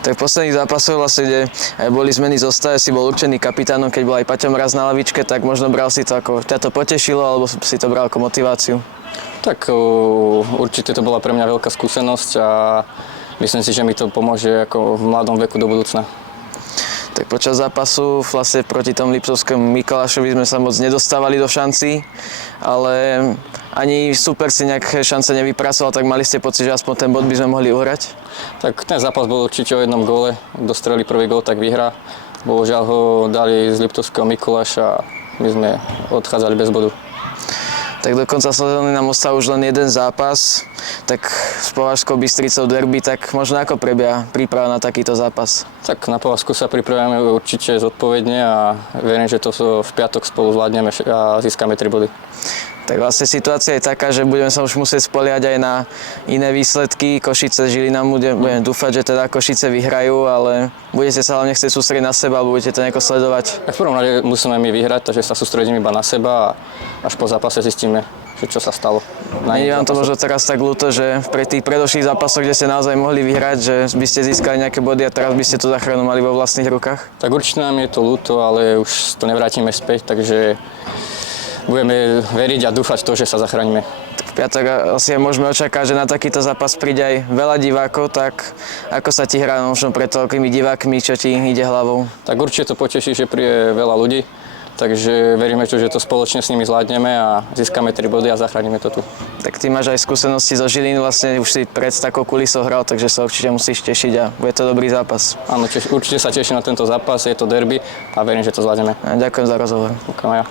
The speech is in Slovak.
Tak v posledných zápasoch vlastne, kde boli zmeny zostave, si bol určený kapitánom, keď bol aj Paťo Mraz na lavičke, tak možno bral si to ako, ťa to potešilo, alebo si to bral ako motiváciu? Tak určite to bola pre mňa veľká skúsenosť a myslím si, že mi to pomôže ako v mladom veku do budúcna. Tak počas zápasu vlastne proti tomu Liptovskému Mikulášovi sme sa moc nedostávali do šancí, ale ani super si nejak šance nevypracoval, tak mali ste pocit, že aspoň ten bod by sme mohli uhrať? Tak ten zápas bol určite o jednom góle. Kto strelí prvý gól, tak vyhrá. Bohužiaľ ho dali z Liptovského Mikuláša a my sme odchádzali bez bodu. Tak do konca sezóny nám ostal už len jeden zápas, tak s Považskou Bystricou derby, tak možno ako prebieha príprava na takýto zápas? Tak na Považsku sa pripravujeme určite zodpovedne a verím, že to v piatok spolu zvládneme a získame 3 body. Tak vlastne situácia je taká, že budeme sa už musieť spoliehať aj na iné výsledky. Košice, Žilina, budeme dúfať, že teda Košice vyhrajú, ale budete sa hlavne chcieť sústrediť na seba, alebo budete to nejako sledovať? V prvom rade musíme my vyhrať, takže sa sústredím iba na seba a až po zápase zistíme, čo sa stalo. Nie je vám to možno teraz tak ľúto, že pri tých predošlých zápasoch, kde ste naozaj mohli vyhrať, že by ste získali nejaké body a teraz by ste tú záchranu mali vo vlastných rukách? Tak určite nám je to ľúto, ale už to nevrátime späť, takže budeme veriť a dúfať v to, že sa zachránime. V piatok asi môžeme očakávať, že na takýto zápas príde aj veľa divákov, tak ako sa ti hrá možno pred toľkými divákmi, čo ti ide hlavou? Tak určite to poteší, že príde veľa ľudí, takže veríme, že to spoločne s nimi zvládneme a získame 3 body a zachránime to tu. Tak ty máš aj skúsenosti zo Žilín, vlastne už si pred takou kulisou hral, takže sa určite musíš tešiť a bude to dobrý zápas. Áno, určite sa teším na tento zápas, je to derby a verím, že to zvládneme. A ďakujem za rozhovor. Ďakujem aj ja.